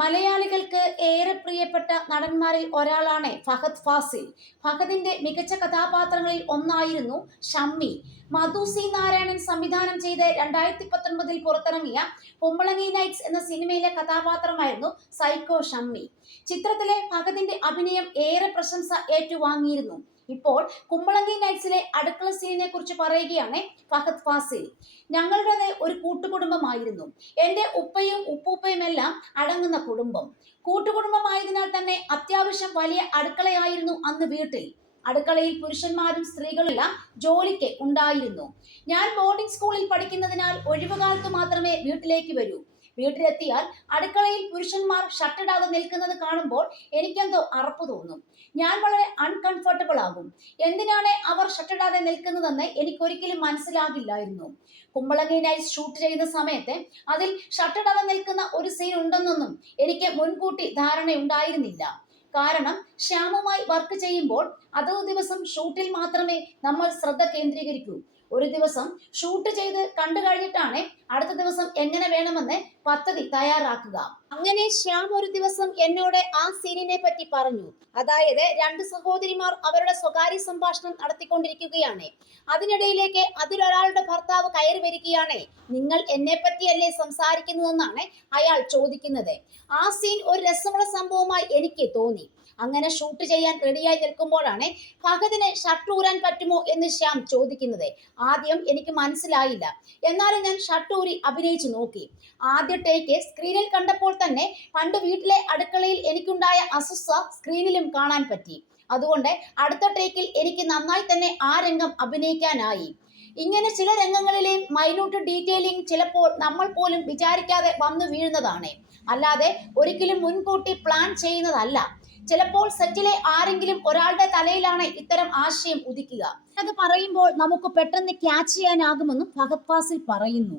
മലയാളികൾക്ക് ഏറെ പ്രിയപ്പെട്ട നടന്മാരിൽ ഒരാളാണ് ഫഹദ് ഫാസിൽ. ഫഹദിന്റെ മികച്ച കഥാപാത്രങ്ങളിൽ ഒന്നായിരുന്നു ഷമ്മി. മധു സി നാരായണൻ സംവിധാനം ചെയ്ത് 2019 പുറത്തിറങ്ങിയ കുമ്പളങ്ങി നൈറ്റ്സ് എന്ന സിനിമയിലെ കഥാപാത്രമായിരുന്നു സൈക്കോ ഷമ്മി. ചിത്രത്തിലെ ഫഹദിന്റെ അഭിനയം ഏറെ പ്രശംസ ഏറ്റുവാങ്ങിയിരുന്നു. ഇപ്പോൾ കുമ്പളങ്ങി നൈറ്റ്സിലെ അടുക്കള സീനിനെ കുറിച്ച് പറയുകയാണ് ഫഹദ് ഫാസിൽ. ഞങ്ങളുടേത് ഒരു കൂട്ടുകുടുംബമായിരുന്നു. എന്റെ ഉപ്പയും ഉപ്പൂപ്പയും എല്ലാം അടങ്ങുന്ന കുടുംബം. കൂട്ടുകുടുംബമായതിനാൽ തന്നെ അത്യാവശ്യം വലിയ അടുക്കളയായിരുന്നു അന്ന് വീട്ടിൽ. അടുക്കളയിൽ പുരുഷന്മാരും സ്ത്രീകളെല്ലാം ജോലിക്ക് ഉണ്ടായിരുന്നു. ഞാൻ ബോർഡിംഗ് സ്കൂളിൽ പഠിക്കുന്നതിനാൽ ഒഴിവുകാലത്ത് മാത്രമേ വീട്ടിലേക്ക് വരൂ. വീട്ടിലെത്തിയാൽ അടുക്കളയിൽ പുരുഷന്മാർ ഷട്ടിടാതെ നിൽക്കുന്നത് കാണുമ്പോൾ എനിക്കെന്തോ അറപ്പ് തോന്നും. ഞാൻ വളരെ അൺകംഫർട്ടബിൾ ആകും. എന്തിനാണ് അവർ ഷട്ടിടാതെ നിൽക്കുന്നതെന്ന് എനിക്കൊരിക്കലും മനസ്സിലാകില്ലായിരുന്നു. കുമ്പളങ്ങി നൈറ്റ്സ് ഷൂട്ട് ചെയ്യുന്ന സമയത്ത് അതിൽ ഷട്ടിടാതെ നിൽക്കുന്ന ഒരു സീൻ ഉണ്ടെന്നൊന്നും എനിക്ക് മുൻകൂട്ടി ധാരണയുണ്ടായിരുന്നില്ല. കാരണം ശ്യാമുമായി വർക്ക് ചെയ്യുമ്പോൾ അതേ ദിവസം ഷൂട്ടിൽ മാത്രമേ നമ്മൾ ശ്രദ്ധ കേന്ദ്രീകരിക്കൂ. ഒരു ദിവസം ഷൂട്ട് ചെയ്ത് കണ്ടു കഴിഞ്ഞിട്ടാണ് അടുത്ത ദിവസം എങ്ങനെ വേണമെന്ന് പദ്ധതി തയ്യാറാക്കുക. അങ്ങനെ ശ്യാം ഒരു ദിവസം എന്നോട് ആ സീനിനെ പറ്റി പറഞ്ഞു. അതായത് രണ്ട് സഹോദരിമാർ അവരുടെ സ്വകാര്യ സംഭാഷണം നടത്തിക്കൊണ്ടിരിക്കുകയാണ്. അതിനിടയിലേക്ക് അതിലൊരാളുടെ ഭർത്താവ് കയറി വരികയാണ്. നിങ്ങൾ എന്നെ പറ്റിയല്ലേ സംസാരിക്കുന്നതെന്നാണ് അയാൾ ചോദിക്കുന്നത്. ആ സീൻ ഒരു രസമുള്ള സംഭവമായി എനിക്ക് തോന്നി. അങ്ങനെ ഷൂട്ട് ചെയ്യാൻ റെഡിയായി നിൽക്കുമ്പോഴാണ് ഫഹദിന് ഷർട്ട് ഊരാൻ പറ്റുമോ എന്ന് ശ്യാം ചോദിക്കുന്നത്. ആദ്യം എനിക്ക് മനസ്സിലായില്ല. എന്നാലും ഞാൻ ഷർട്ട് ഊരി അഭിനയിച്ചു നോക്കി. ആദ്യ ടേക്ക് സ്ക്രീനിൽ കണ്ടപ്പോൾ തന്നെ പണ്ട് വീട്ടിലെ അടുക്കളയിൽ എനിക്കുണ്ടായ അസ്വസ്ഥ സ്ക്രീനിലും കാണാൻ പറ്റി. അതുകൊണ്ട് അടുത്ത ടേക്കിൽ എനിക്ക് നന്നായി തന്നെ ആ രംഗം അഭിനയിക്കാനായി. ഇങ്ങനെ ചില രംഗങ്ങളിലെ മൈന്യൂട്ട് ഡീറ്റെയിലിംഗ് ചിലപ്പോൾ നമ്മൾ പോലും വിചാരിക്കാതെ വന്നു വീഴുന്നതാണ്. അല്ലാതെ ഒരിക്കലും മുൻകൂട്ടി പ്ലാൻ ചെയ്യുന്നതല്ല. ചിലപ്പോൾ സെറ്റിലെ ആരെങ്കിലും ഒരാളുടെ തലയിലാണ് ഇത്തരം ആശയം ഉദിക്കുക. അത് പറയുമ്പോൾ നമുക്ക് പെട്ടെന്ന് ക്യാച്ച് ചെയ്യാനാകുമെന്നും ഫഹദ് ഫാസിൽ പറയുന്നു.